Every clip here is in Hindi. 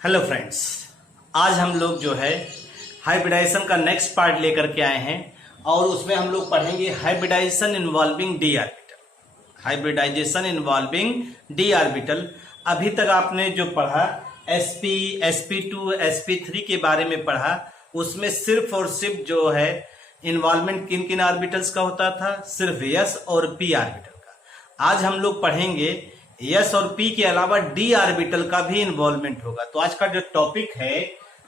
हेलो फ्रेंड्स, आज हम लोग जो है हाइब्रिडाइजेशन का नेक्स्ट पार्ट लेकर के आए हैं और उसमें हम लोग पढ़ेंगे hybridization involving D orbital. Hybridization involving D orbital. अभी तक आपने जो पढ़ा sp sp2 sp3 के बारे में पढ़ा, उसमें सिर्फ और सिर्फ जो है इन्वॉल्वमेंट किन किन ऑर्बिटल्स का होता था, सिर्फ s और p ऑर्बिटल का। आज हम लोग पढ़ेंगे यस और पी के अलावा डी ऑर्बिटल का भी इन्वॉल्वमेंट होगा। तो आज का जो टॉपिक है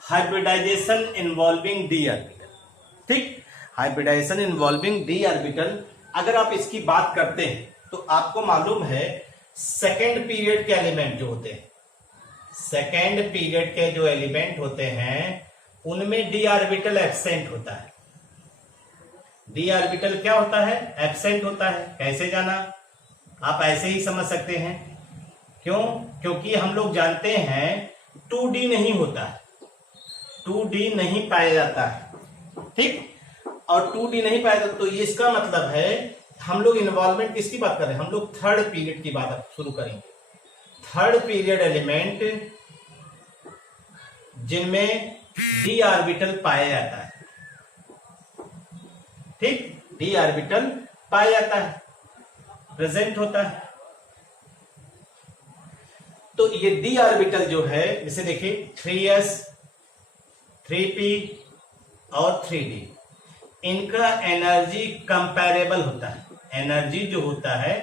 हाइब्रिडाइजेशन इन्वॉल्विंग डी ऑर्बिटल। ठीक, हाइब्रिडाइजेशन इन्वॉल्विंग डी ऑर्बिटल। अगर आप इसकी बात करते हैं तो आपको मालूम है सेकेंड पीरियड के एलिमेंट जो होते हैं, सेकेंड पीरियड के जो एलिमेंट होते हैं उनमें डी ऑर्बिटल एब्सेंट होता है। डी ऑर्बिटल क्या होता है? एब्सेंट होता है। कैसे जाना? आप ऐसे ही समझ सकते हैं। क्यों? क्योंकि हम लोग जानते हैं 2D नहीं होता है, 2D नहीं पाया जाता है। ठीक, और 2D नहीं पाया जाता तो ये इसका मतलब है हम लोग इन्वॉल्वमेंट किसकी बात कर रहे हैं? हम लोग थर्ड पीरियड की बात शुरू करेंगे। थर्ड पीरियड एलिमेंट जिनमें डी ऑर्बिटल पाया जाता है। ठीक, डी ऑर्बिटल पाया जाता है, प्रेजेंट होता है। तो ये डी ऑर्बिटल जो है, जैसे देखिए 3s 3p और 3d, इनका एनर्जी कंपैरेबल होता है। एनर्जी जो होता है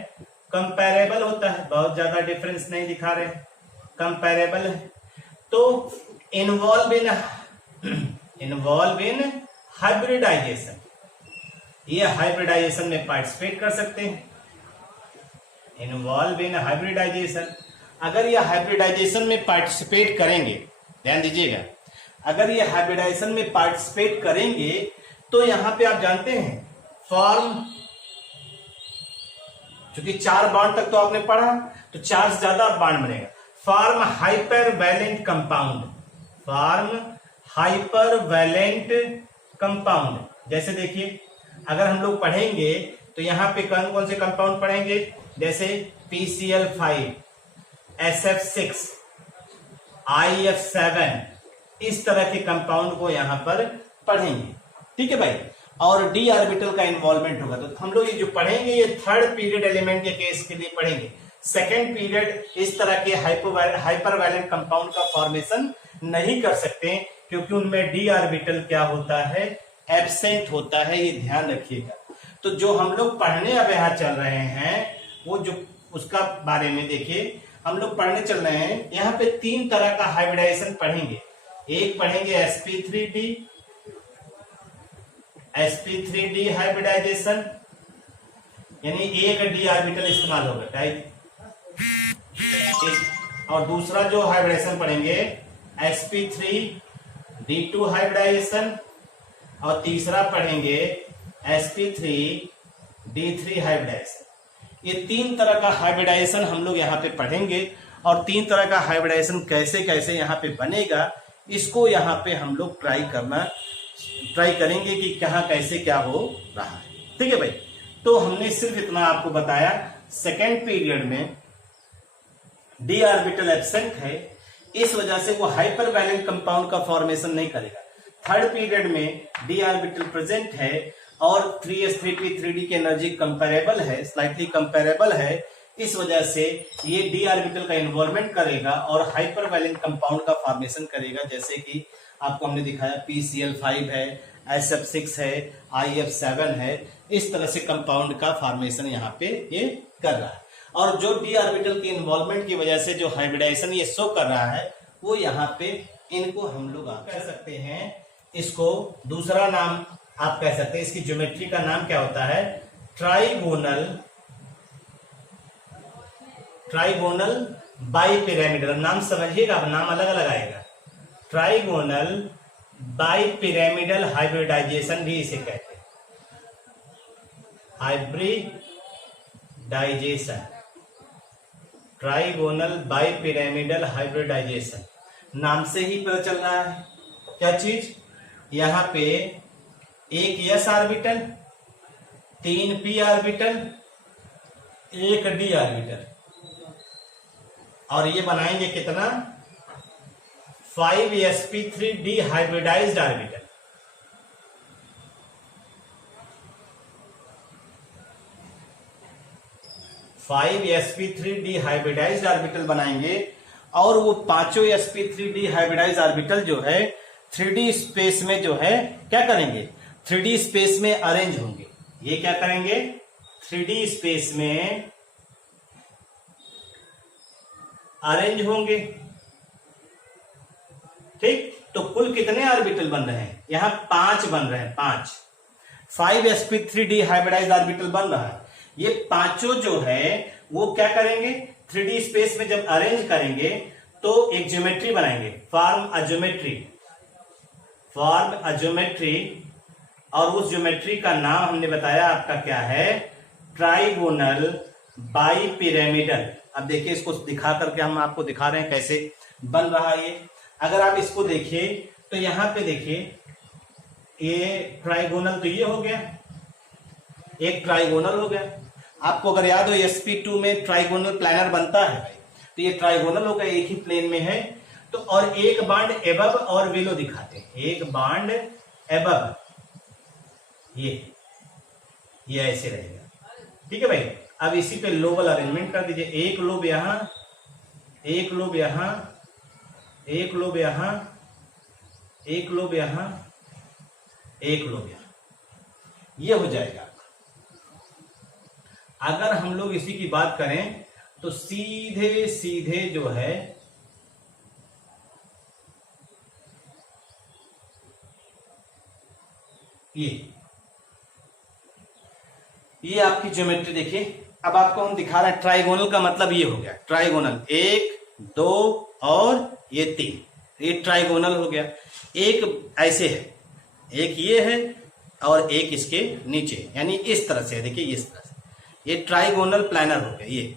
कंपैरेबल होता है, बहुत ज्यादा डिफरेंस नहीं दिखा रहे, कंपैरेबल है। तो इन्वॉल्व इन हाइब्रिडाइजेशन, ये हाइब्रिडाइजेशन में पार्टिसिपेट कर सकते हैं। इन्वॉल्व इन हाइब्रिडाइजेशन, अगर ये हाइब्रिडाइजेशन में पार्टिसिपेट करेंगे, ध्यान दीजिएगा, अगर ये हाइब्रिडाइजेशन में पार्टिसिपेट करेंगे तो यहां पे आप जानते हैं फॉर्म, क्योंकि 4 बॉन्ड तक तो आपने पढ़ा तो 4 से ज्यादा बॉन्ड बनेगा। Form hypervalent compound, form hypervalent compound. जैसे देखिए अगर हम लोग पढ़ेंगे तो यहां पे कौन कौन से कंपाउंड पढ़ेंगे? जैसे PCl5, SF6, IF7, इस तरह के कंपाउंड को यहां पर पढ़ेंगे। ठीक है भाई, और डी ऑर्बिटल का इन्वॉल्वमेंट होगा। तो हम लोग ये जो पढ़ेंगे ये थर्ड पीरियड एलिमेंट के केस के लिए पढ़ेंगे। सेकेंड पीरियड इस तरह के हाइपर वैलेंट कंपाउंड का फॉर्मेशन नहीं कर सकते, क्योंकि उनमें डी ऑर्बिटल क्या होता है? एब्सेंट होता है। ये ध्यान रखिएगा। तो जो हम लोग पढ़ने अब यहां चल रहे हैं वो जो उसका बारे में देखिए, हम लोग पढ़ने चल रहे हैं यहाँ पे 3 तरह का हाइब्रिडाइजेशन पढ़ेंगे। एक पढ़ेंगे sp3d हाइब्रिडाइजेशन, यानी एक डी ऑर्बिटल इस्तेमाल होगा, राइट। और दूसरा जो हाइब्रिडाइजेशन पढ़ेंगे sp3d2 हाइब्रिडाइजेशन, और तीसरा पढ़ेंगे sp3d3 हाइब्रिडाइजेशन। ये 3 तरह का हाइब्रिडाइजेशन हम लोग यहाँ पे पढ़ेंगे, और 3 तरह का हाइब्रिडाइजेशन कैसे कैसे यहाँ पे बनेगा इसको यहाँ पे हम लोग ट्राई करेंगे कि कहाँ कैसे क्या हो रहा है। ठीक है भाई, तो हमने सिर्फ इतना आपको बताया, सेकेंड पीरियड में डी ऑर्बिटल एब्सेंट है, इस वजह से वो हाइपर वैलेंट कंपाउंड का फॉर्मेशन नहीं करेगा। थर्ड पीरियड में डी ऑर्बिटल प्रेजेंट है और 3s 3p 3d की एनर्जी कंपैरेबल है, स्लाइटली कंपैरेबल है, इस वजह से ये डी ऑर्बिटल का इन्वॉल्वमेंट करेगा और हाइपर वैलेंट कंपाउंड का फॉर्मेशन करेगा। जैसे कि आपको हमने दिखाया PCl5 है, SF6 है, IF7 है, इस तरह से कंपाउंड का फॉर्मेशन यहाँ पे ये कर रहा है। और जो डी ऑर्बिटल के इन्वॉल्वमेंट की वजह से जो हाइब्रिडाइजेशन ये शो कर रहा है वो यहाँ पे इनको हम लोग कह सकते हैं, इसको दूसरा नाम आप कह सकते हैं, इसकी ज्योमेट्री का नाम क्या होता है? Trigonal bipyramidal. नाम समझिएगा, नाम अलग अलग आएगा। ट्राइगोनल बाइपिरामिडल हाइब्रिडाइजेशन भी इसे कहते हैं, हाइब्रिडाइजेशन, ट्राइगोनल बाइपिरामिडल हाइब्रिडाइजेशन। नाम से ही पता चल रहा है क्या चीज? यहां पे एक s ऑर्बिटल, 3 p ऑर्बिटल, एक d ऑर्बिटल, और ये बनाएंगे कितना? 5sp3 dehybridized orbital. Five sp3 dehybridized orbital बनाएंगे और वो पांचों sp3 डिहाइब्रिडाइज्ड ऑर्बिटल जो है 3D स्पेस में जो है क्या करेंगे, 3D स्पेस में अरेंज होंगे। ये क्या करेंगे, 3D स्पेस में अरेंज होंगे। ठीक, तो कुल कितने ऑर्बिटल बन रहे हैं, यहां 5 बन रहे हैं, 5 5sp3 डिहाइब्रिडाइज्ड ऑर्बिटल बन रहा है। ये पांचों जो है वो क्या करेंगे, 3D स्पेस में जब अरेंज करेंगे तो एक ज्योमेट्री बनाएंगे, फॉर्म अ ज्योमेट्री। और उस ज्योमेट्री का नाम हमने बताया आपका क्या है, ट्राइगोनल बाइपिरामिडल। अब देखिए इसको दिखा करके हम आपको दिखा रहे हैं कैसे बन रहा है ये। अगर आप इसको देखिए तो यहां पे देखिए ये ट्राइगोनल तो ये हो गया, एक ट्राइगोनल हो गया। आपको अगर याद हो sp2 में ट्राइगोनल प्लानर बनता है भाई, तो ये ट्राइगोनल होगा, एक ही प्लेन में है। तो और एक बांड एबव और बिलो दिखाते हैं, एक बांड एबव, ये ऐसे रहेगा। ठीक है भाई, अब इसी पे लोबल अरेंजमेंट कर दीजिए, एक लोब यहां, एक लोब यहां, एक लोब यहां, एक लोब यहां, एक लोब यहां, ये हो जाएगा। अगर हम लोग इसी की बात करें तो सीधे सीधे जो है ये आपकी ज्योमेट्री देखिए। अब आपको हम दिखा रहे हैं ट्राइगोनल का मतलब ये हो गया, ट्राइगोनल 1 2 और ये 3, ये ट्राइगोनल हो गया। एक ऐसे है, एक ये है और एक इसके नीचे, यानी इस तरह से देखिए, इस तरह से ये ट्राइगोनल प्लानर हो गया ये।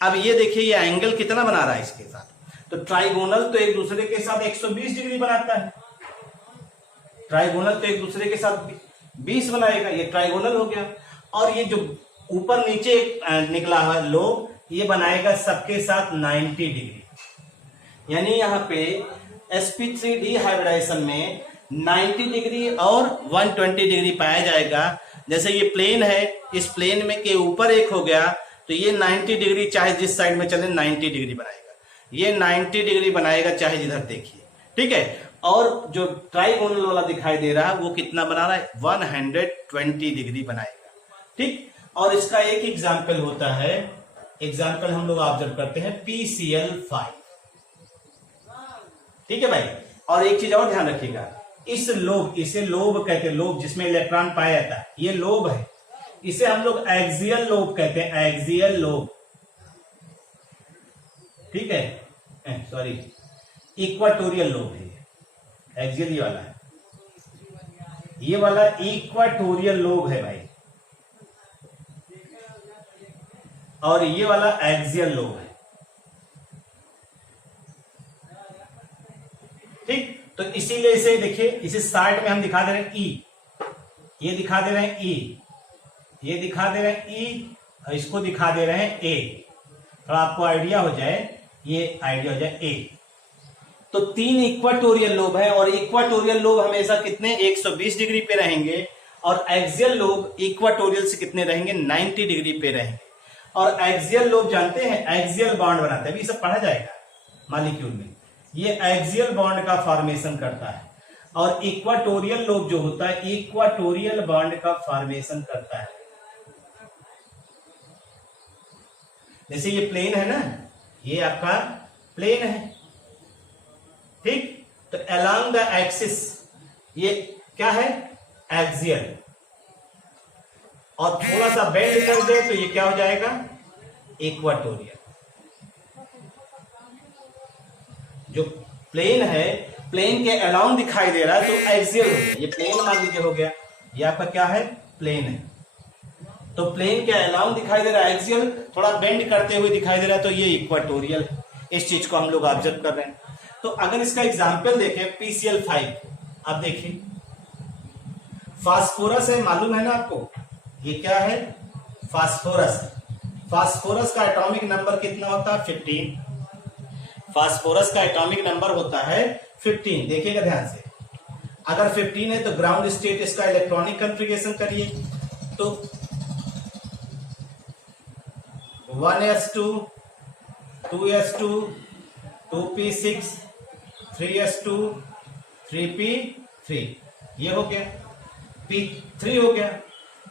अब ये देखिए ये एंगल कितना बना रहा है इसके साथ, तो ट्राइगोनल तो एक दूसरे के साथ 120 डिग्री बनाता है, ट्राइगोनल तो एक दूसरे के साथ 20 बनाएगा, ये ट्राइगोनल हो गया। और ये जो ऊपर नीचे निकला हुआ लोब, ये बनाएगा सबके साथ 90 डिग्री। यानी यहाँ पे sp3 डिहाइब्रिडाइजेशन में 90 डिग्री और 120 डिग्री पाया जाएगा। जैसे ये प्लेन है, इस प्लेन में के ऊपर एक हो गया तो ये 90 डिग्री चाहे जिस साइड में चले 90 डिग्री बनाएगा, ये 90 डिग्री बनाएगा चाहे जिधर देखिए। ठीक है, और जो ट्राइगोनल वाला दिखाई दे रहा है वो कितना बना रहा है, 120 डिग्री बनाएगा। ठीक, और इसका एक एग्जाम्पल होता है, एग्जाम्पल हम लोग ऑब्जर्व करते हैं PCl5। ठीक है भाई, और एक चीज और ध्यान रखिएगा, इस लोब, इसे लोब कहते हैं, लोब जिसमें इलेक्ट्रॉन पाया जाता है, ये लोब है, इसे हम लोग एक्सियल लोब कहते हैं, एक्सियल लोब। ठीक है, सॉरी इक्वाटोरियल लोब है, एक्सियल ये वाला है, ये वाला इक्वाटोरियल लोब है भाई, और ये वाला एक्सियल लोब है। ठीक, तो इसीलिए इसे देखिए, इसे साइड में हम दिखा दे रहे हैं ई, ये दिखा दे रहे हैं ई, ये दिखा दे रहे हैं ई, और इसको दिखा दे रहे हैं ए, थोड़ा आपको आइडिया हो जाए, ये आइडिया हो जाए ए। तो 3 इक्वाटोरियल लोब है, और इक्वाटोरियल लोब हमेशा कितने 120 डिग्री पे रहेंगे, और एक्सियल लोब इक्वाटोरियल से कितने रहेंगे 90 डिग्री पे रहेंगे। और एक्सियल लोब जानते हैं एक्सियल बॉन्ड बनाते हैं, अभी सब पढ़ा जाएगा मॉलिक्यूल में, ये एक्सियल बॉन्ड का फॉर्मेशन करता है। और इक्वाटोरियल लोब जो होता है इक्वाटोरियल बॉन्ड का फॉर्मेशन करता है। जैसे ये प्लेन है ना, ये आपका प्लेन है, ठीक, तो अलोंग द एक्सिस ये क्या है एक्सियल, और थोड़ा सा बेंड कर दे तो ये क्या हो जाएगा इक्वाटोरियल। जो प्लेन है, प्लेन के अलाउंग दिखाई दे रहा है तो एक्सियल हो गया, ये प्लेन मान लीजिए हो गया, ये आपका क्या है प्लेन है, तो प्लेन के अलाउंग दिखाई दे रहा है एक्सियल, थोड़ा बेंड करते हुए दिखाई दे रहा है तो ये इक्वाटोरियल है। इस चीज को हम लोग ऑब्जर्व कर रहे हैं। तो अगर इसका एग्जाम्पल देखें PCl5, आप देखिए फास्फोरस है, मालूम है ना आपको, ये क्या है फास्फोरस। फास्फोरस का एटॉमिक नंबर कितना होता है 15। फास्फोरस का एटॉमिक नंबर होता है 15। देखिएगा ध्यान से, अगर 15 है तो ग्राउंड स्टेट इसका इलेक्ट्रॉनिक कॉन्फ़िगरेशन करिए, तो 1s2 2s2 2p6 3s2 3p3, ये हो गया, p3 हो गया।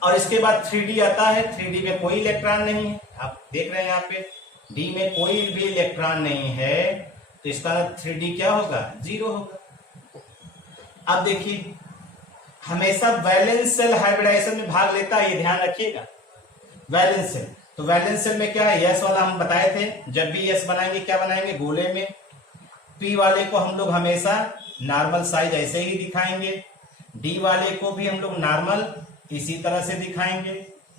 और इसके बाद 3d आता है, 3d में कोई इलेक्ट्रॉन नहीं है, आप देख रहे हैं यहाँ पे d में कोई भी इलेक्ट्रॉन नहीं है, तो इसका 3d क्या होगा, 0 होगा। अब देखिए, हमेशा वैलेंस सेल हाइब्रिडाइजेशन में भाग लेता है, ये ध्यान रखिएगा। वैलेंस सेल, तो वैलेंस सेल में क्या है, यस वाला हम बताए थे, जब भी यस बनाएंगे क्या बनाएंगे, गोले में। पी वाले को हम लोग हमेशा नॉर्मल साइज ऐसे ही दिखाएंगे, डी वाले को भी हम लोग नॉर्मल इसी तरह से दिखाएंगे,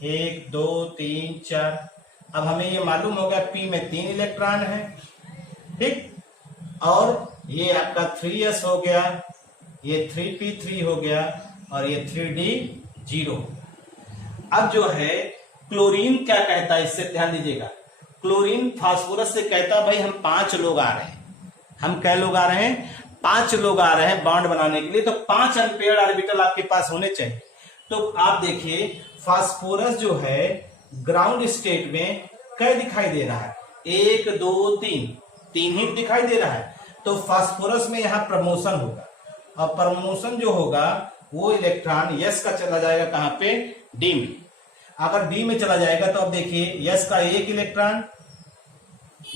1 2 3 4। अब हमें ये मालूम होगा पी में 3 इलेक्ट्रॉन है, ठीक, और ये आपका 3s हो गया, ये 3p3 हो गया, और ये 3d 0। अब जो है क्लोरीन क्या कहता है, इससे ध्यान दीजिएगा। क्लोरीन फास्फोरस से कहता है भाई हम 5 लोग आ रहे हैं, हम कै लोग आ रहे हैं, 5 लोग आ रहे हैं बॉन्ड बनाने के लिए, तो 5 अनपेयर्ड ऑर्बिटल आपके पास होने चाहिए। तो आप देखिए फास्फोरस जो है ग्राउंड स्टेट में कै दिखाई दे रहा है, 1 2 3, 3 ही दिखाई दे रहा है। तो फास्फोरस में यहां प्रमोशन होगा, और प्रमोशन जो होगा वो इलेक्ट्रॉन यस का चला जाएगा कहां पे, डी में। अगर डी में चला जाएगा तो अब देखिए यस का 1 इलेक्ट्रॉन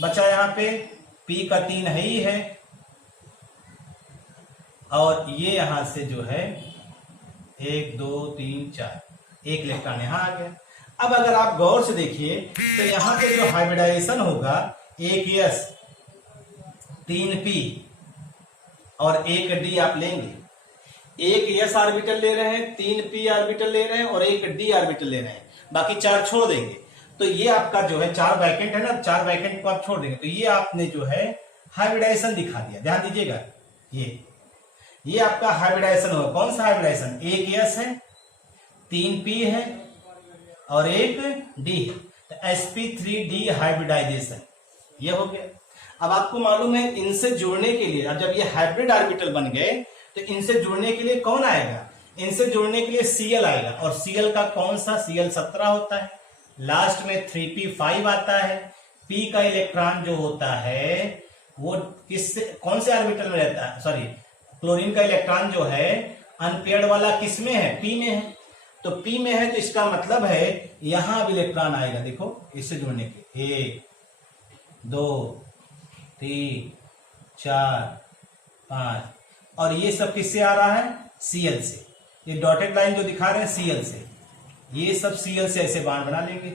बचा यहां पे, पी का 3 है ही है, और ये यहां से जो है 1 2 3 4, 1 इलेक्ट्रॉन यहां आ गया। अब अगर आप गौर से देखिए तो यहां पे जो हाइब्रिडाइजेशन होगा, 1 यस 3 पी और 1 डी आप लेंगे, 1 यस ऑर्बिटल ले रहे हैं, 3 पी ऑर्बिटल ले रहे हैं और 1 डी ऑर्बिटल ले रहे हैं, बाकी 4 छोड़ देंगे। तो ये आपका जो है 4 वैकेंट है ना, 4 वैकेंट को आप छोड़ देंगे, तो ये आपने जो है हाइब्रिडाइजेशन दिखा दिया। ध्यान दीजिएगा, ये आपका हाइब्रिडाइजेशन होगा। कौन सा हाइब्रिडाइजेशन, 1 यस है, 3 पी है और 1 डी है, तो sp3d हाइब्रिडाइजेशन ये हो गया। अब आपको मालूम है इनसे जुड़ने के लिए, अब जब ये हाइब्रिड ऑर्बिटल बन गए तो इनसे जुड़ने के लिए कौन आएगा, इनसे जुड़ने के लिए Cl आएगा, और Cl का कौन सा, Cl 17 होता है, लास्ट में 3p5 आता है। p का इलेक्ट्रॉन जो होता है वो किससे, कौन से ऑर्बिटल में रहता है, सॉरी क्लोरीन का इलेक्ट्रॉन जो है अनपेयर्ड वाला किस में है, p में है, तो p में है, तो इसका मतलब है यहां अब इलेक्ट्रॉन आएगा, देखो इससे जुड़ने के 1 2 3 4 5, और ये सब किससे आ रहा है, Cl से। ये डॉटेड लाइन जो दिखा रहे हैं Cl से, ये सब Cl से ऐसे बांड बना लेंगे,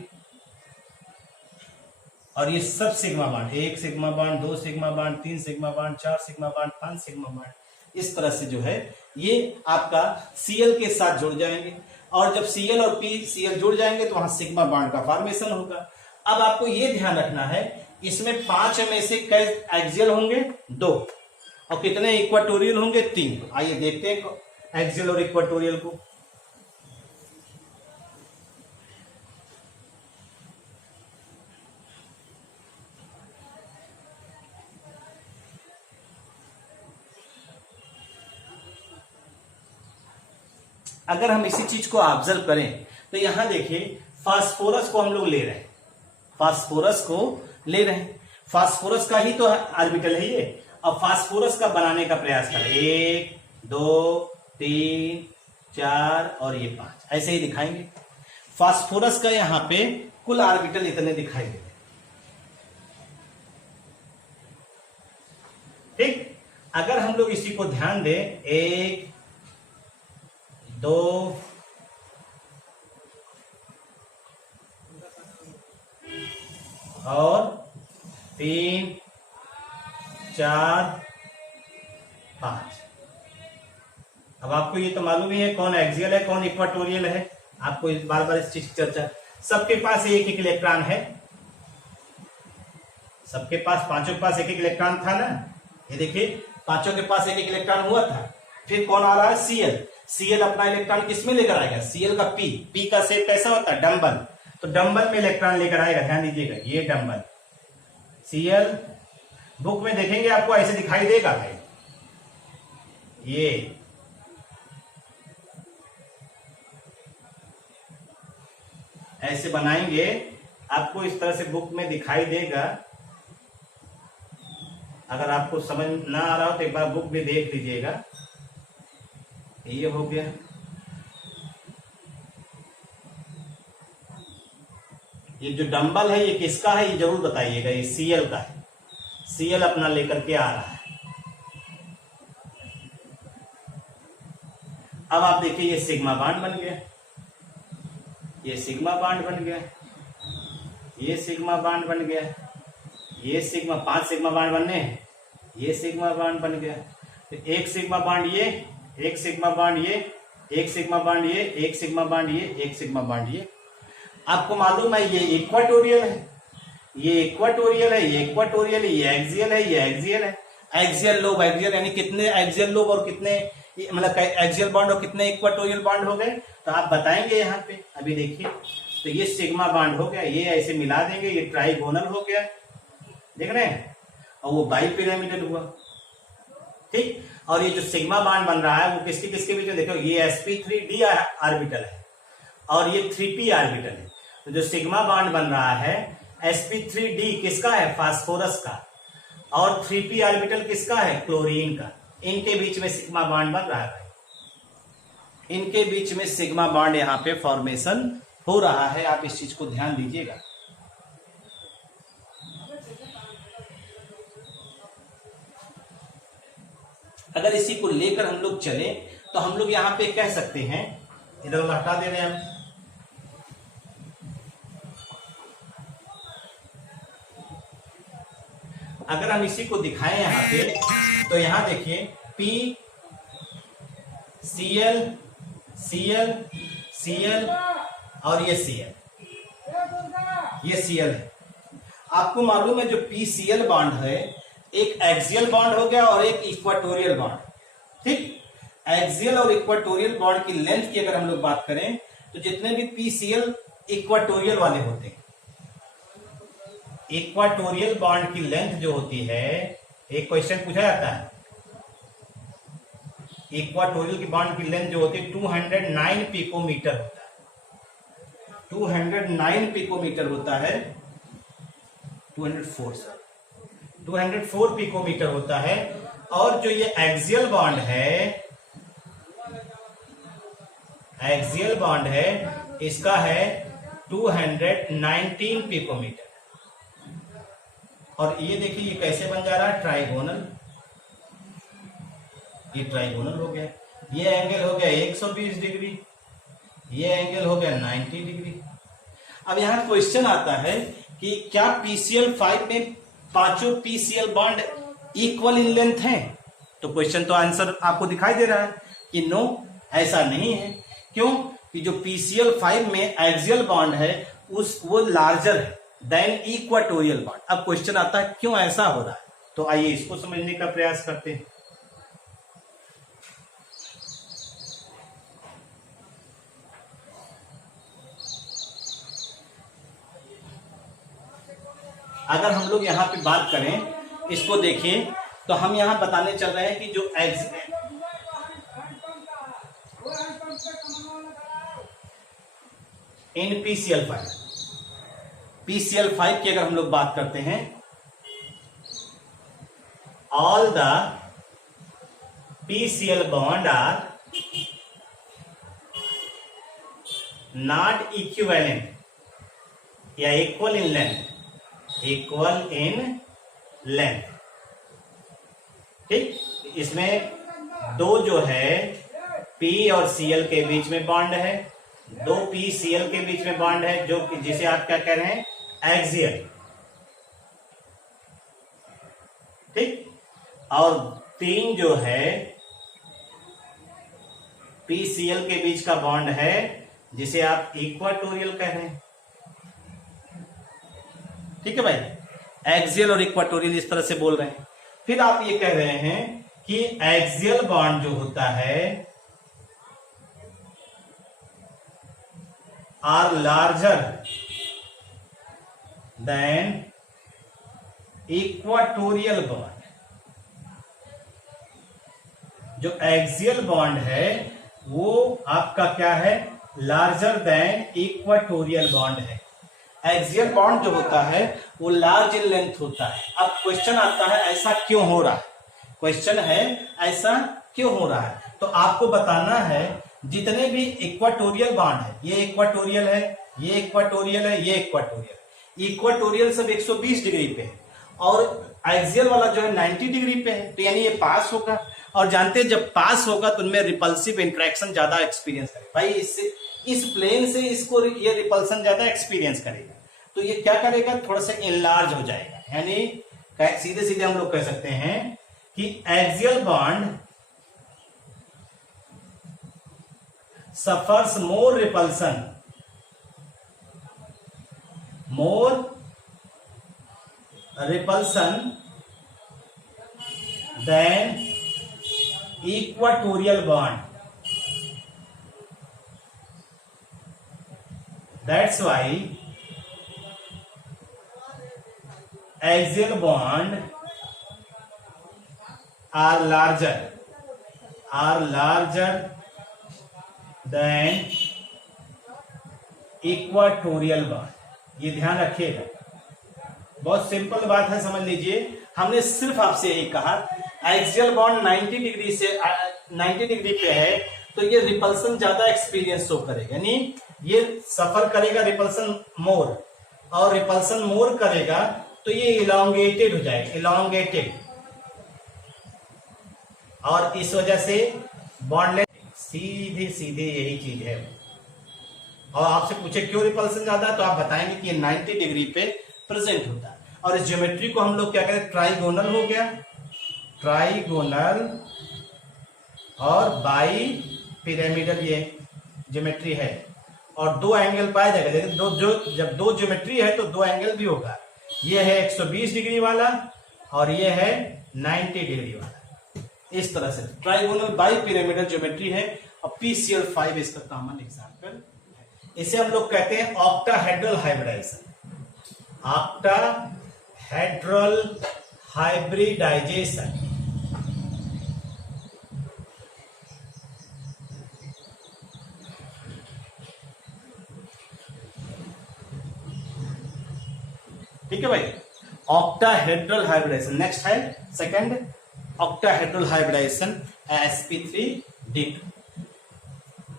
और ये सब sigma bond, 1 sigma bond, 2 sigma bond, 3 sigma bond, 4 sigma bond, 5 sigma bond, इस तरह से जो है ये आपका Cl के साथ जुड़ जाएंगे, और जब Cl और PCl जुड़ जाएंगे तो वहां सिग्मा बांड का फॉर्मेशन होगा। अब आपको ये ध्यान रखना है, इसमें 5 में से कै एक्सियल होंगे, 2, और कितने इक्वाटोरियल होंगे, 3। आइए देखते हैं एक्सियल और इक्वाटोरियल को। अगर हम इसी चीज को ऑब्जर्व करें तो यहां देखिए फास्फोरस को हम लोग ले रहे हैं, फास्फोरस को ले रहे हैं, फास्फोरस का ही तो ऑर्बिटल है ये। अब फास्फोरस का बनाने का प्रयास करें, 1 2 3 4 और ये 5, ऐसे ही दिखाएंगे। फास्फोरस का यहां पे कुल ऑर्बिटल इतने दिखाई दे, ठीक। अगर हम लोग इसी को ध्यान दें, 1 2 और 3 4 5। अब आपको ये तो मालूम ही है कौन एक्सियल है कौन इक्वाटोरियल है, आपको बार बार इस चीज की चर्चा। सबके पास एक एक इलेक्ट्रॉन है, सबके पास, पांचों के पास एक एक इलेक्ट्रॉन था ना, ये देखिए पांचों के पास एक एक इलेक्ट्रॉन हुआ था। फिर कौन आ रहा है, Cl। Cl अपना इलेक्ट्रॉन किस में लेकर आएगा, Cl का P का शेप कैसा होता है, डंबल, तो डंबल में इलेक्ट्रॉन लेकर आएगा। ध्यान दीजिएगा, ये डंबल Cl बुक में देखेंगे आपको ऐसे दिखाई देगा भाई, ये ऐसे बनाएंगे आपको इस तरह से बुक में दिखाई देगा। अगर आपको समझ ना आ रहा हो तो एक बार बुक भी देख लीजिएगा। ये हो गया। ये जो डंबल है ये किसका है ये जरूर बताइएगा। ये सीएल का है, सीएल अपना लेकर के आ रहा है। अब आप देखिए ये सिग्मा बांड बन गया, ये सिग्मा बांड बन गया, ये सिग्मा बांड बन गया, ये सिग्मा, 5 सिग्मा बांड बनने हैं, ये सिग्मा बांड बन गया। तो एक सिग्मा बांड ये, एक सिग्मा बांड ये, एक सिग्मा बांड ये, एक सिग्मा बांड ये, एक सिग्मा बांड ये। आपको मालूम है ये इक्वाटोरियल है, ये इक्वाटोरियल है, ये इक्वाटोरियल है, ये एक्सियल है, ये एक्सियल है। एक्सियल लोब, एक्सियल यानी कितने एक्सियल लोब और कितने मतलब एक्सियल बॉन्ड और कितने इक्वाटोरियल बॉन्ड हो गए तो आप बताएंगे यहाँ पे। अभी देखिए तो ये सिग्मा बॉन्ड हो गया, ये ऐसे मिला देंगे, ये ट्राइगोनल हो गया, देख रहे हैं, और वो बाइपिरामिडल हुआ, ठीक। और ये जो सिग्मा बॉन्ड बन रहा है वो किसके किसके बीच में, देखो ये sp3d ऑर्बिटल है और ये 3p ऑर्बिटल है। तो जो सिग्मा बॉन्ड बन रहा है sp3d किसका है, फास्फोरस का, और 3p ऑर्बिटल किसका है, क्लोरीन का। इनके बीच में सिग्मा बॉन्ड बन रहा है भाई, इनके बीच में सिग्मा बॉन्ड यहाँ पे फॉर्मेशन हो रहा है। आप इस चीज को ध्यान दीजिएगा। अगर इसी को लेकर हम लोग चले तो हम लोग यहाँ पे कह सकते हैं, इधर हटा दे रहे हैं हम, अगर हम इसी को दिखाएं यहाँ पे तो यहाँ देखिए P Cl Cl Cl और ये Cl, ये Cl है। आपको मालूम है जो PCl बॉन्ड है एक एक्सियल बॉन्ड हो गया और एक इक्वाटोरियल बॉन्ड, ठीक। एक्सियल और इक्वाटोरियल बॉन्ड की लेंथ की अगर हम लोग बात करें तो जितने भी PCl इक्वाटोरियल वाले होते हैं, इक्वाटोरियल बॉन्ड की लेंथ जो होती है, एक क्वेश्चन पूछा जाता है, इक्वाटोरियल की बॉन्ड की लेंथ जो होती है 209 पिकोमीटर होता है, 209 पिकोमीटर होता है, 204 पिकोमीटर होता है। और जो ये एक्सियल बॉन्ड है, एक्सियल बॉन्ड है इसका है 219 पिकोमीटर। और ये देखिए ये कैसे बन जा रहा है, ट्राइगोनल, ये ट्राइगोनल हो गया, ये एंगल हो गया 120 डिग्री, ये एंगल हो गया 90 डिग्री। अब यहां क्वेश्चन आता है कि क्या PCl5 में पांचों PCl bond equal in length हैं? तो क्वेश्चन तो आंसर आपको दिखाई दे रहा है कि नो, ऐसा नहीं है। क्यों? कि जो PCl5 में एक्सियल बॉन्ड है वो लार्जर है देन इक्वाटोरियल बॉन्ड। अब क्वेश्चन आता है क्यों ऐसा हो रहा है, तो आइए इसको समझने का प्रयास करते हैं। अगर हम लोग यहाँ पे बात करें, इसको देखिए तो हम यहाँ बताने चल रहे हैं कि जो इन PCl5 की अगर हम लोग बात करते हैं, all the PCl bond are not equivalent या equal in length, equal in length, ठीक। इसमें दो जो है P और Cl के बीच में बॉन्ड है, दो PCl के बीच में बॉन्ड है जो जिसे आप क्या कह रहे हैं, एक्सियल, ठीक। और 3 जो है PCl के बीच का बॉन्ड है जिसे आप इक्वाटोरियल कह रहे हैं, ठीक है भाई। एक्सियल और इक्वाटोरियल इस तरह से बोल रहे हैं। फिर आप ये कह रहे हैं कि एक्सियल बॉन्ड जो होता है are larger than equatorial bond, जो एक्सियल बॉन्ड है वो आपका क्या है, लार्जर देन इक्वाटोरियल बॉन्ड है। एक्सियल बॉन्ड जो होता है वो लार्ज इन लेंथ होता है। अब क्वेश्चन आता है ऐसा क्यों हो रहा है, क्वेश्चन है ऐसा क्यों हो रहा है, तो आपको बताना है जितने भी इक्वाटोरियल बॉन्ड है, ये इक्वाटोरियल है, ये इक्वाटोरियल है, ये इक्वाटोरियल, इक्वाटोरियल सब 120 डिग्री पे है और एक्सियल वाला जो है 90 डिग्री पे है, तो यानी ये पास होगा। और जानते हैं जब पास होगा तो उनमें रिपल्सिव इंटरेक्शन ज्यादा एक्सपीरियंस करेगा भाई, इससे इस प्लेन से इसको ये रिपल्सन ज्यादा एक्सपीरियंस करेगा, तो ये क्या करेगा, थोड़ा सा इनलार्ज हो जाएगा। यानी सीधे सीधे हम लोग कह सकते हैं कि axial bond suffers more repulsion, than equatorial bond. That's why axial bond are larger than equatorial bond. ये ध्यान रखिएगा, बहुत सिंपल बात है, समझ लीजिए। हमने सिर्फ आपसे यही कहा एक्सियल बॉन्ड 90 डिग्री से 90 डिग्री पे है तो ये रिपल्सन ज्यादा एक्सपीरियंस शो करेगा, यानी ये सफर करेगा रिपल्सन मोर, और रिपल्सन मोर करेगा तो ये इलांगेटेड हो जाएगा, इलांगेटेड, और इस वजह से बॉन्ड लेंथ सीधे सीधे यही चीज है। और आपसे पूछे क्यों रिपल्सन ज्यादा है तो आप बताएंगे कि ये 90 डिग्री पे प्रेजेंट होता है। और इस ज्योमेट्री को हम लोग क्या करें, ट्राइगोनल हो गया, ट्राइगोनल और बाई पिरामिडल ये ज्योमेट्री है, और दो एंगल पाया जाएगा। लेकिन जब दो ज्योमेट्री है तो दो एंगल भी होगा, ये है 120 डिग्री वाला और ये है 90 डिग्री वाला। इस तरह से ट्राइगोनल बाई पिरामिडल ज्योमेट्री है, और PCl5 इसका कॉमन एग्जांपल है। इसे हम लोग कहते हैं ऑक्टाहेड्रल हाइब्रिडाइजेशन, ऑक्टाहेड्रल हाइब्रिडाइजेशन। ठीक है भाई, ऑक्टाहेड्रल हाइब्रिडाइजेशन। नेक्स्ट है सेकंड ऑक्टाहेड्रल हाइब्रिडाइजेशन sp3d2।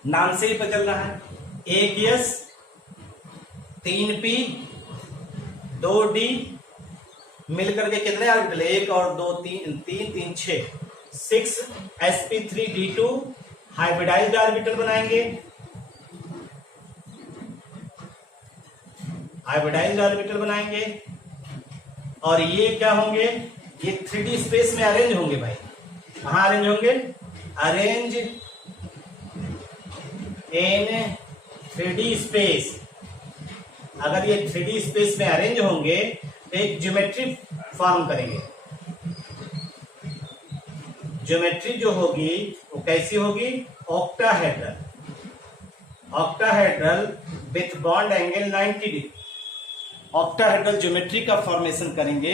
नाम से ही पता चल रहा है, 1s 3p 2d मिलकर के कितने ऑर्बिटल, 1 और 2 3 3 3 6 sp3d2 हाइब्रिडाइज्ड ऑर्बिटल बनाएंगे, हाइब्रिडाइज्ड ऑर्बिटल बनाएंगे। और ये क्या होंगे, ये 3D स्पेस में अरेंज होंगे भाई। कहां अरेंज होंगे, अरेंज इन 3D स्पेस। अगर ये 3D स्पेस में अरेंज होंगे तो एक ज्योमेट्री फॉर्म करेंगे। ज्योमेट्री जो होगी वो कैसी होगी, octahedral, octahedral with bond angle 90 degree. Octahedral geometry का फॉर्मेशन करेंगे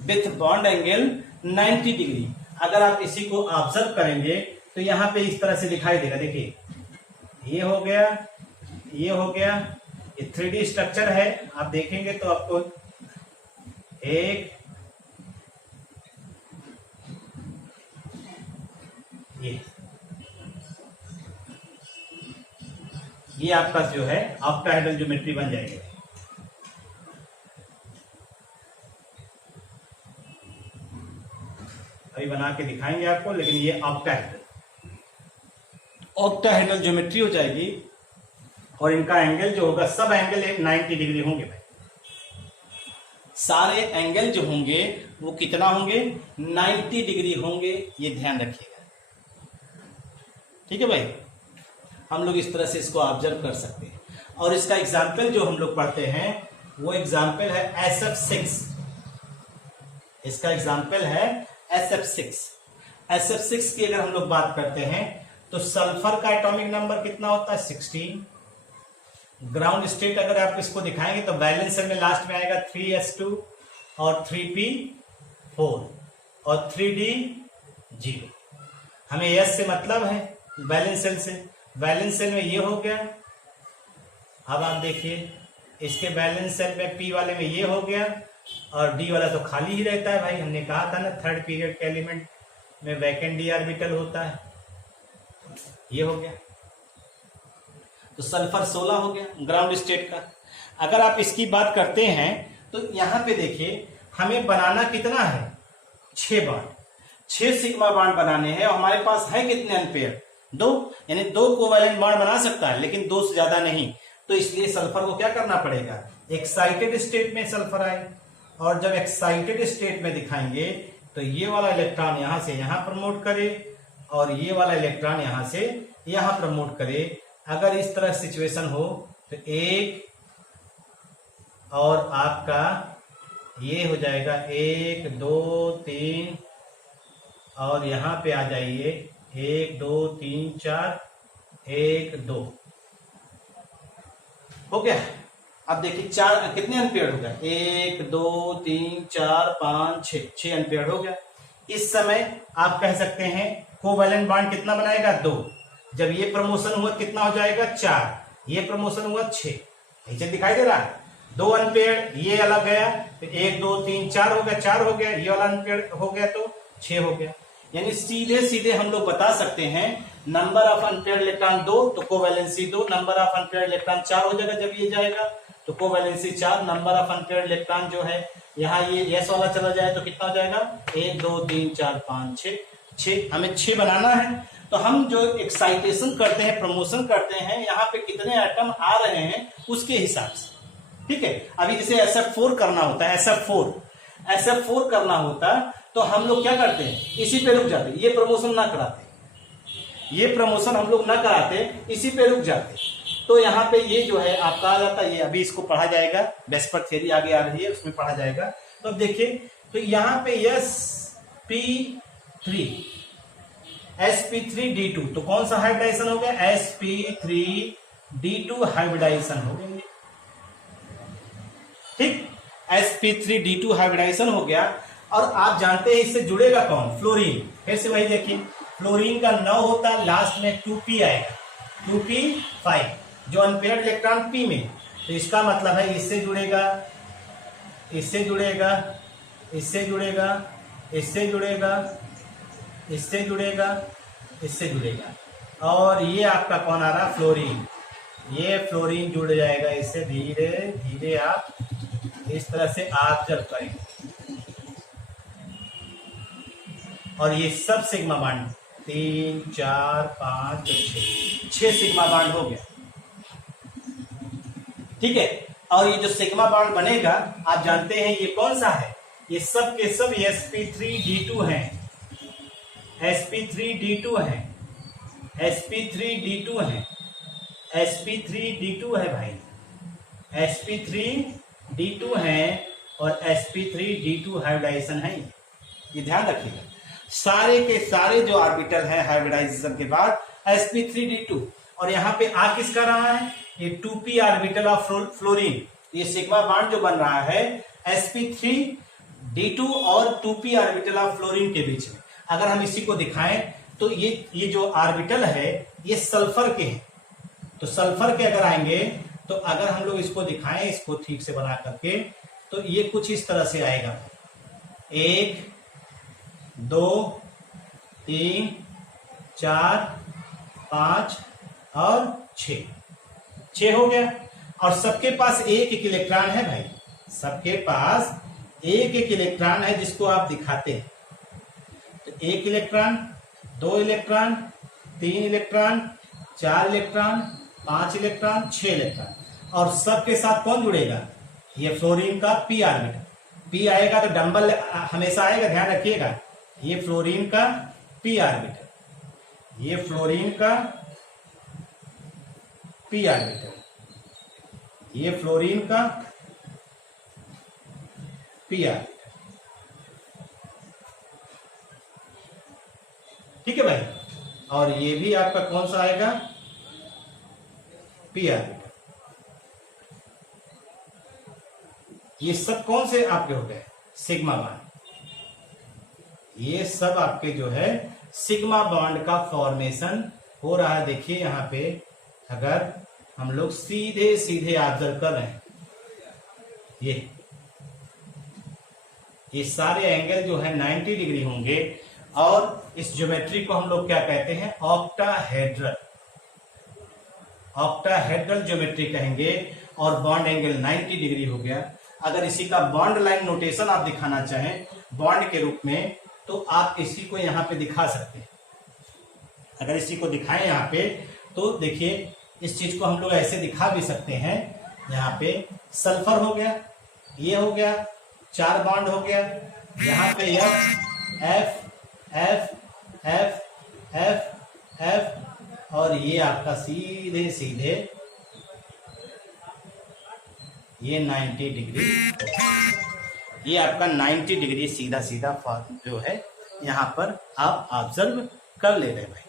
विथ बॉन्ड एंगल 90 डिग्री। अगर आप इसी को ऑब्जर्व करेंगे तो यहां पे इस तरह से दिखाई देगा, देखिए ये हो गया, ये हो गया, ये 3D स्ट्रक्चर है। आप देखेंगे तो आपको एक ये आपका जो है ऑक्टाहेड्रल ज्योमेट्री बन जाएगी। अभी बना के दिखाएंगे आपको, लेकिन ये ऑक्टाहेड्रल ज्योमेट्री हो जाएगी। और इनका एंगल जो होगा, सब एंगल 90 डिग्री होंगे भाई, सारे एंगल जो होंगे वो कितना होंगे, 90 डिग्री होंगे, ये ध्यान रखिएगा। ठीक है भाई, हम लोग इस तरह से इसको ऑब्जर्व कर सकते हैं। और इसका एग्जाम्पल जो हम लोग पढ़ते हैं वो एग्जाम्पल है SF6। इसका एग्जाम्पल है SF6। SF6 की अगर हम लोग बात करते हैं तो सल्फर का एटॉमिक नंबर कितना होता है, 16। ग्राउंड स्टेट अगर आप इसको दिखाएंगे तो वैलेंस शेल में लास्ट में आएगा 3s2, और 3p 4 और 3d 0। हमें S से मतलब है बैलेंस सेल से। बैलेंस सेल में ये हो गया। अब आप देखिए इसके बैलेंस सेल में P वाले में ये हो गया और D वाला तो खाली ही रहता है भाई। हमने कहा था ना थर्ड पीरियड के एलिमेंट में वैकेंट d ऑर्बिटल होता है। ये हो गया। तो सल्फर 16 हो गया ग्राउंड स्टेट का। अगर आप इसकी बात करते हैं तो यहां पे देखिए हमें बनाना कितना है 6 बाड, 6 सिग्मा बाड बनाने हैं और हमारे पास है कितने अनपेयर 2, यानी 2 कोवैलेंट बाड बना सकता है लेकिन 2 से ज्यादा नहीं। तो इसलिए सल्फर को क्या करना पड़ेगा, एक्साइटेड स्टेट में सल्फर आए और जब एक्साइटेड स्टेट में दिखाएंगे तो ये वाला इलेक्ट्रॉन यहां से यहां प्रमोट करे और ये वाला इलेक्ट्रॉन यहां से यहां प्रमोट करे। अगर इस तरह सिचुएशन हो तो एक और आपका ये हो जाएगा 1 2 3 और यहां पे आ जाइए 1 2 3 4 1 2 हो गया। अब देखिए 4 कितने एम्पियर हो गया 1 2 3 4 5 6 एम्पियर हो गया। इस समय आप कह सकते हैं कोवैलेंट बॉन्ड कितना बनाएगा 2। जब ये प्रमोशन हुआ कितना हो जाएगा 4, ये प्रमोशन हुआ 6। नीचे दिखाई दे रहा है 2 अनपेयर, ये अलग गया तो 1 2 3 4 हो गया, 4 हो गया, ये वाला अनपेयर हो गया तो 6 हो गया। यानी सीधे सीधे हम लोग बता सकते हैं नंबर ऑफ अनपेयर इलेक्ट्रॉन 2 तो covalency 2, number of unpaired electron 4 हो जाएगा। जब ये जाएगा तो covalency 4, number of unpaired electron जो है यहाँ ये एस वाला चला जाए तो कितना हो जाएगा 1 2 3 4 5 6। हमें 6 बनाना है। तो हम जो एक्साइटेशन करते हैं प्रमोशन करते हैं यहाँ पे कितने एटम आ रहे हैं उसके हिसाब से, ठीक है। अभी जैसे SF4 करना होता है, SF4 करना होता तो हम लोग क्या करते हैं इसी पे रुक जाते, ये प्रमोशन ना कराते, ये प्रमोशन हम लोग ना कराते, इसी पे रुक जाते। तो यहाँ पे ये जो है आपका आ जाता है, ये अभी इसको पढ़ा जाएगा, वेस्पर थ्योरी आगे आ रही है उसमें पढ़ा जाएगा। तो अब देखिए तो यहाँ पे sp3d2 तो कौन सा हाइब्रिडाइजेशन हो गया sp3d2 हाइब्रिडाइजेशन हो गया, ठीक। sp3d2 हाइब्रिडाइजेशन हो गया। और आप जानते हैं इससे जुड़ेगा कौन, फ्लोरीन। फिर से वही देखिए फ्लोरीन का 9 होता है, लास्ट में 2p आएगा, 2p5 जो अनपेयर्ड इलेक्ट्रॉन p में। तो इसका मतलब है इससे जुड़ेगा, इससे जुड़ेगा, इससे जुड़ेगा, इससे जुड़ेगा, इससे जुड़ेगा, इससे जुड़ेगा और ये आपका कौन आ रहा फ्लोरीन। ये फ्लोरीन जुड़ जाएगा इससे, धीरे धीरे आप इस तरह से ऑब्जर्व करेंगे और ये सब सिग्मा बॉन्ड 3 4 5 6 सिग्मा बॉन्ड हो गया, ठीक है। और ये जो सिग्मा बॉन्ड बनेगा आप जानते हैं ये कौन सा है, ये सब के सब sp3d2 हैं, sp3d2 हैं, sp3d2 हैं, sp3d2 है भाई, sp3d2 है और sp3d2 हाइब्रिडाइजेशन है। ये ध्यान रखिएगा, सारे के सारे जो ऑर्बिटल है हाइब्रिडाइजेशन के बाद sp3d2। और यहाँ पे आ किसका रहा है, ये 2p ऑर्बिटल ऑफ फ्लोरीन। ये सिग्मा बॉन्ड जो बन रहा है sp3d2 और 2p ऑर्बिटल ऑफ फ्लोरीन के बीच में। अगर हम इसी को दिखाएं तो ये जो ऑर्बिटल है ये सल्फर के हैं। तो सल्फर के अगर आएंगे तो अगर हम लोग इसको दिखाएं, इसको ठीक से बना करके, तो ये कुछ इस तरह से आएगा 1 2 3 4 5 और 6 हो गया। और सबके पास एक एक इलेक्ट्रॉन है भाई, सबके पास एक एक इलेक्ट्रॉन है जिसको आप दिखाते हैं। तो 1 electron, 2 electron, 3 electron, 4 electron, 5 electron, 6 electron. और सबके साथ कौन जुड़ेगा, ये फ्लोरीन का p ऑर्बिटल। p आएगा तो डंबल हमेशा आएगा, ध्यान रखिएगा। ये फ्लोरीन का p ऑर्बिटल, ये फ्लोरीन का p ऑर्बिटल, ये फ्लोरीन का p ऑर्बिटल, ठीक है भाई। और ये भी आपका कौन सा आएगा, p ऑर्बिटल। ये सब कौन से आपके हो गए, सिग्मा बॉन्ड, ये सब आपके जो है सिग्मा बॉन्ड का फॉर्मेशन हो रहा है। देखिए यहाँ पे अगर हम लोग सीधे सीधे ऑब्जर्व कर रहे हैं, ये सारे एंगल जो है 90 डिग्री होंगे और इस ज्योमेट्री को हम लोग क्या कहते हैं, ऑक्टाहेड्रल, ऑक्टाहेड्रल ज्योमेट्री कहेंगे। और बॉन्ड एंगल 90 डिग्री हो गया। अगर इसी का बॉन्ड लाइन नोटेशन आप दिखाना चाहें बॉन्ड के रूप में, तो आप इसी को यहाँ पे दिखा सकते हैं। अगर इसी को दिखाएं यहाँ पे, तो देखिए इस चीज को हम लोग ऐसे दिखा भी सकते हैं। यहाँ पे सल्फर हो गया, ये हो गया, 4 बॉन्ड हो गया, यहाँ पे F F F F F और ये आपका सीधे सीधे ये 90 डिग्री, ये आपका 90 डिग्री सीधा सीधा जो है यहाँ पर आप ऑब्जर्व कर ले रहे भाई।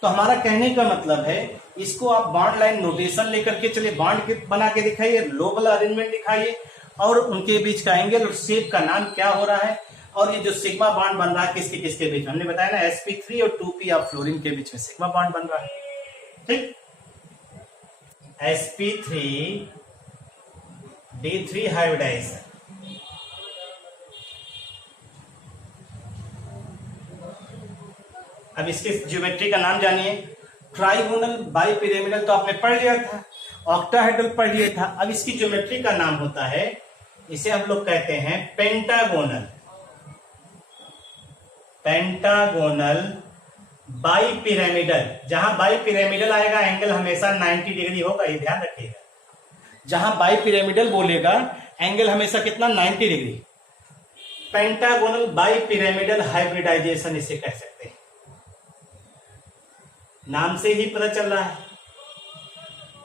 तो हमारा कहने का मतलब है इसको आप बॉन्ड लाइन नोटेशन लेकर के चलिए, बॉन्ड बना के दिखाइए, लोबल अरेंजमेंट दिखाइए और उनके बीच का एंगल और शेप का नाम क्या हो रहा है। और ये जो सिग्मा बॉन्ड बन रहा है किसके किसके बीच में, हमने बताया ना sp3 और 2p ऑफ फ्लोरीन के बीच में सिग्मा बॉन्ड बन रहा है। ठीक, sp3 D3 हाइब्रिडाइजेशन, अब इसके ज्योमेट्री का नाम जानिए। ट्राइगोनल, बाइपिरामिडल तो आपने पढ़ लिया था, ऑक्टाहेड्रल पढ़ लिया था। अब इसकी ज्योमेट्री का नाम होता है, इसे हम लोग कहते हैं पेंटागोनल, पेंटागोनल बाइपिरामिडल। जहां बाइपिरामिडल आएगा एंगल हमेशा 90 डिग्री होगा, ये ध्यान रखिएगा। जहां बाइपिरामिडल बोलेगा एंगल हमेशा कितना, 90 डिग्री। पेंटागोनल बाइपिरामिडल हाइब्रिडाइजेशन इसे कह सकते हैं, नाम से ही पता चल रहा है।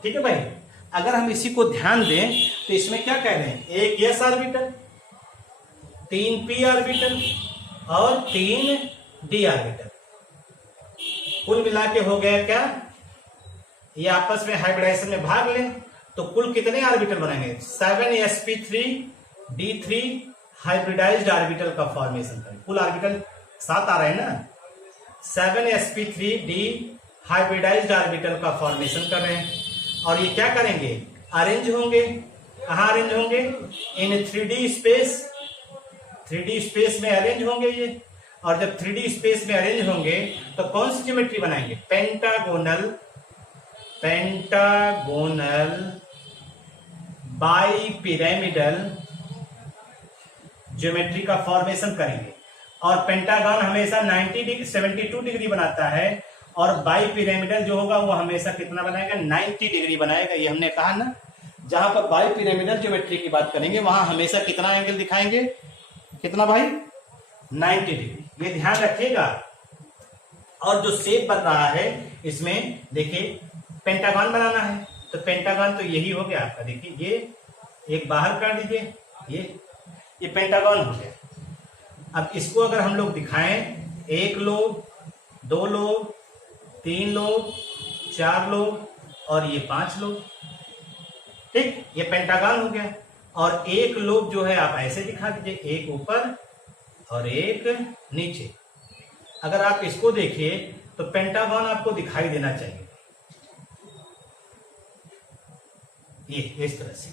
ठीक है भाई, अगर हम इसी को ध्यान दें तो इसमें क्या कह रहे हैं, एक s ऑर्बिटल, 3 p ऑर्बिटल और 3 d ऑर्बिटल, कुल मिला के हो गया क्या, ये आपस में हाइब्रिडाइजेशन में भाग लें तो कुल कितने ऑर्बिटल बनेंगे, 7sp3 d3 हाइब्रिडाइज्ड ऑर्बिटल का फॉर्मेशन करें। कुल ऑर्बिटल 7 आ रहे हैं ना, 7sp3 d हाइब्रिडाइज्ड ऑर्बिटल का फॉर्मेशन कर रहे हैं। और ये क्या करेंगे, अरेंज होंगे, कहां अरेंज होंगे, इन 3D स्पेस, 3D स्पेस में अरेंज होंगे ये। और जब 3D स्पेस में अरेंज होंगे तो कौन सी ज्योमेट्री बनाएंगे, पेंटागोनल, पेंटागोनल बाइपिरामिडल ज्योमेट्री का फॉर्मेशन करेंगे। और पेंटागन हमेशा 72 डिग्री बनाता है और बाइपिरामिडल जो होगा वो हमेशा कितना बनाएगा, 90 डिग्री बनाएगा। ये हमने कहा ना, जहां पर बाइपिरामिडल ज्योमेट्री की बात करेंगे वहां हमेशा कितना एंगल दिखाएंगे, कितना भाई, 90 डिग्री। ये ध्यान रखिएगा। और जो शेप बन रहा है इसमें देखिए, पेंटागन बनाना है तो पेंटागन तो यही हो गया आपका, देखिए ये एक बाहर कर दीजिए, ये पेंटागन हो गया। अब इसको अगर हम लोग दिखाएं, 1 लोब, 2 लोब, 3 लोब, 4 लोब और ये 5 लोब। ठीक, ये पेंटागन हो गया। और एक लोब जो है आप ऐसे दिखा दीजिए, एक ऊपर और एक नीचे। अगर आप इसको देखिए तो पेंटागन आपको दिखाई देना चाहिए, ये इस तरह से।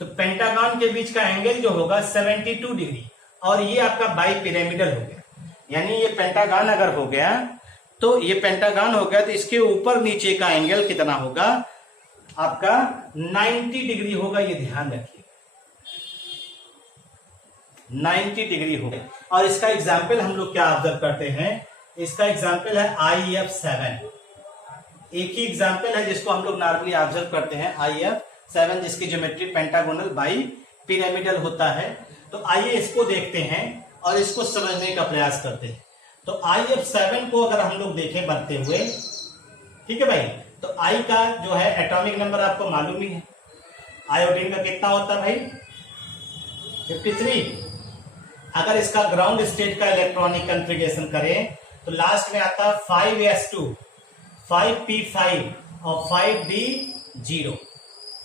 तो पेंटागन के बीच का एंगल जो होगा 72 डिग्री और ये आपका बाइपिरामिडल हो गया। यानी ये पेंटागन अगर हो गया तो ये पेंटागन हो गया, तो इसके ऊपर नीचे का एंगल कितना होगा आपका, 90 डिग्री होगा। ये ध्यान रखिए, 90 डिग्री होगा। और इसका एग्जाम्पल हम लोग क्या ऑब्जर्व करते हैं, इसका एग्जाम्पल है IF7। एक ही एग्जाम्पल है जिसको हम लोग नॉर्मली ऑब्जर्व करते हैं, IF7, जिसकी ज्योमेट्री पेंटागोनल बाई पिरामिडल होता है। तो आइए इसको देखते हैं और इसको समझने का प्रयास करते हैं। तो IF7 को अगर हम लोग देखें बनते हुए, ठीक है भाई, तो I का जो है एटॉमिक नंबर आपको मालूम ही है, आयोडीन का कितना होता है भाई, 53। अगर इसका ग्राउंड स्टेट का इलेक्ट्रॉनिक कॉन्फ़िगरेशन करें तो लास्ट में आता है 5s2, 5p5 और 5d0,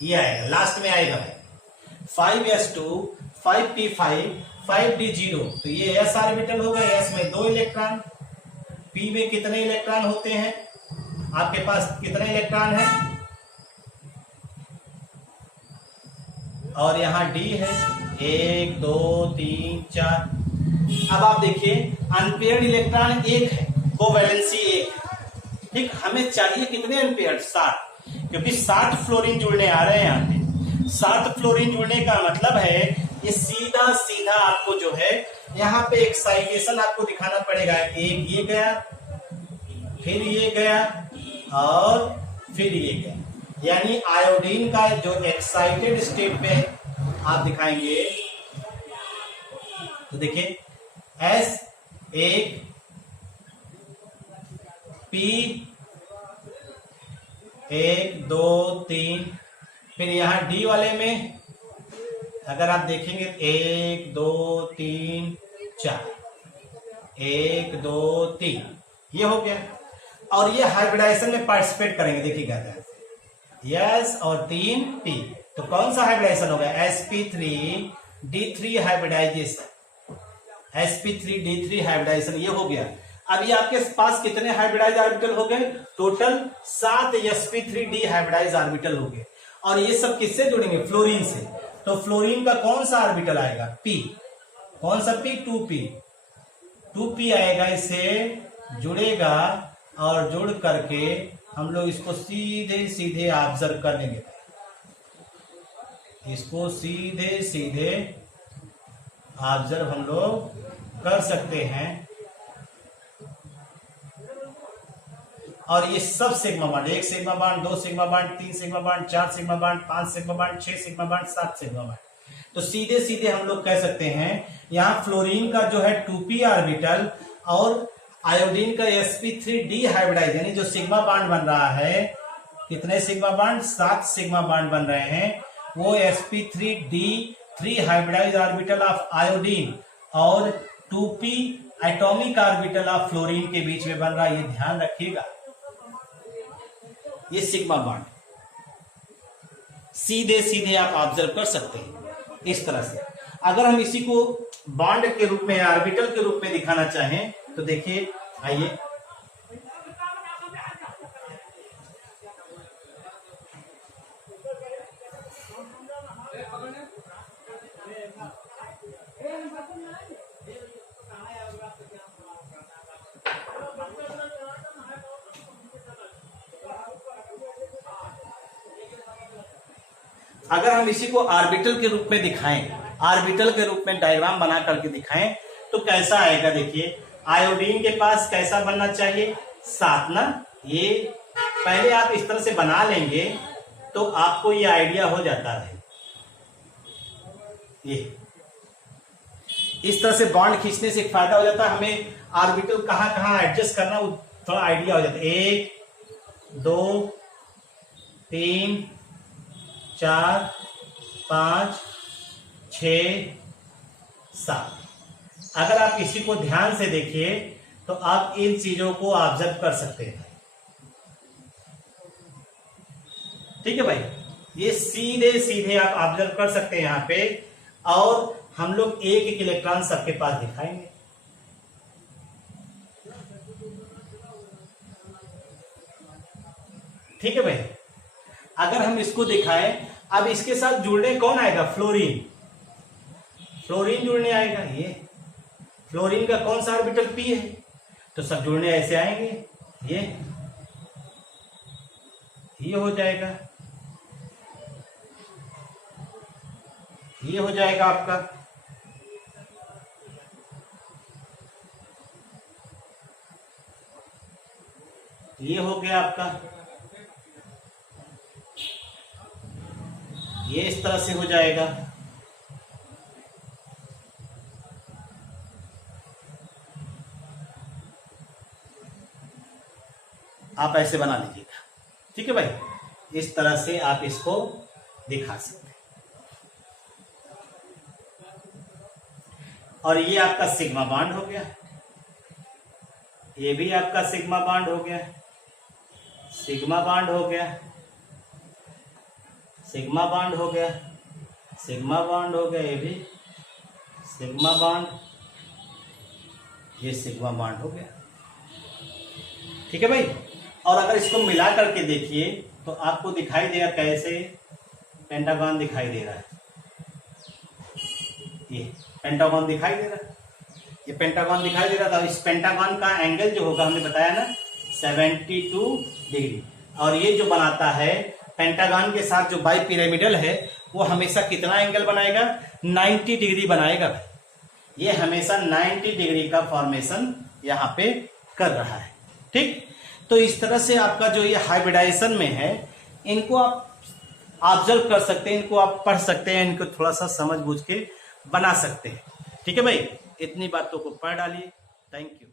ये आएगा लास्ट में आएगा भाई, 5s2, 5p5, 5d0, तो ये s ऑर्बिटल होगा, s में 2 इलेक्ट्रॉन, p में कितने इलेक्ट्रॉन होते हैं, आपके पास कितने इलेक्ट्रॉन है, और यहाँ d है 1 2 3 4। अब आप देखिए अनपेयर्ड इलेक्ट्रॉन 1 है, कोवैलेंसी 1 है, ठीक। हमें चाहिए कितने अनपेयर्ड, 7, क्योंकि 7 फ्लोरीन जुड़ने आ रहे हैं यहाँ पे। 7 फ्लोरीन जुड़ने का मतलब है ये सीधा सीधा आपको जो है यहाँ पे एक्साइटेशन आपको दिखाना पड़ेगा। एक ये गया, फिर ये गया, और फिर ये गया, यानी आयोडीन का जो एक्साइटेड स्टेट में आप दिखाएंगे तो देखिए S 1 P 1 2 3, फिर यहां D वाले में अगर आप देखेंगे 1 2 3 4, 1 2 3, ये हो गया। और ये हाइब्रिडाइजेशन में पार्टिसिपेट करेंगे, देखिएगा यस, और 3 P, तो कौन सा हाइब्रिडाइजेशन होगा, sp3d3 हाइब्रिडाइजेशन, sp3d3 हाइब्रिडाइजेशन, ये हो गया। अब ये आपके पास कितने हाइब्रिडाइज ऑर्बिटल हो गए, टोटल 7 sp3d हाइब्रिडाइज ऑर्बिटल हो गए। और ये सब किससे जुड़ेंगे, फ्लोरीन से, तो फ्लोरीन का कौन सा ऑर्बिटल आएगा, p, कौन सा p, 2p, 2p आएगा, इससे जुड़ेगा, और जुड़ करके हम लोग इसको सीधे सीधे ऑब्जर्व कर लेंगे, इसको सीधे सीधे ऑब्जर्व हम लोग कर सकते हैं। और ये सब sigma bond, 1 sigma bond, 2 sigma bond, 3 sigma bond, 4 sigma bond, 5 sigma bond, 6 sigma bond, 7 sigma bond, तो सीधे सीधे हम लोग कह सकते हैं यहाँ फ्लोरीन का जो है 2p ऑर्बिटल और आयोडीन का sp3d हाइब्रिडाइज, यानी जो सिग्मा बॉन्ड बन रहा है, कितने सिग्मा बॉन्ड, 7 सिग्मा बॉन्ड बन रहे हैं, वो sp3d3 hybridise orbital of iodine और 2p atomic orbital of fluorine के बीच में बन रहा है, ये ध्यान रखिएगा। ये सिग्मा बॉन्ड सीधे सीधे आप ऑब्जर्व कर सकते हैं इस तरह से। अगर हम इसी को बॉन्ड के रूप में, ऑर्बिटल के रूप में दिखाना चाहें तो देखिए, आइए अगर हम इसी को ऑर्बिटल के रूप में दिखाएं, ऑर्बिटल के रूप में डायग्राम बना करके दिखाएं तो कैसा आएगा, देखिए आयोडीन के पास कैसा बनना चाहिए, 7 ना, ये पहले आप इस तरह से बना लेंगे तो आपको ये आइडिया हो जाता है। ये इस तरह से बॉन्ड खींचने से एक फायदा हो जाता है, हमें ऑर्बिटल कहां कहां एडजस्ट करना थोड़ा आइडिया हो जाता है। 1 2 3 4 5 6 7, अगर आप इसी को ध्यान से देखिए तो आप इन चीजों को ऑब्जर्व कर सकते हैं, ठीक है भाई, ये सीधे सीधे आप ऑब्जर्व कर सकते हैं यहाँ पे। और हम लोग एक एक इलेक्ट्रॉन सबके पास दिखाएंगे, ठीक है भाई। अगर हम इसको दिखाएं, अब इसके साथ जुड़ने कौन आएगा, फ्लोरीन, फ्लोरीन जुड़ने आएगा। ये फ्लोरीन का कौन सा ऑर्बिटल p है, तो सब जुड़ने ऐसे आएंगे, ये हो जाएगा, ये हो जाएगा आपका, ये हो गया आपका, ये इस तरह से हो जाएगा, आप ऐसे बना लीजिएगा, ठीक है भाई। इस तरह से आप इसको दिखा सकते हैं। और ये आपका सिग्मा बॉन्ड हो गया, ये भी आपका सिग्मा बॉन्ड हो गया, सिग्मा बॉन्ड हो गया, सिग्मा बॉन्ड हो गया, सिग्मा बॉन्ड हो गया, ये भी सिग्मा बॉन्ड, ये सिग्मा बॉन्ड हो गया। ठीक है भाई। और अगर इसको मिला करके देखिए तो आपको दिखाई देगा कैसे पेंटागन दिखाई दे रहा है। ये पेंटागन दिखाई दे रहा है, ये पेंटागन दिखाई दे रहा था। इस पेंटागन का एंगल जो होगा हमने बताया ना 72 डिग्री। और ये जो बनाता है पेंटागन के साथ जो बाई पिरामिडल है वो हमेशा कितना एंगल बनाएगा, 90 डिग्री बनाएगा। ये हमेशा 90 डिग्री का फॉर्मेशन यहाँ पे कर रहा है। ठीक, तो इस तरह से आपका जो ये हाइब्रिडाइजेशन में है, इनको आप ऑब्जर्व कर सकते हैं, इनको आप पढ़ सकते हैं, इनको थोड़ा सा समझ बूझ के बना सकते हैं। ठीक है भाई, इतनी बातों को पढ़ डालिए। Thank you.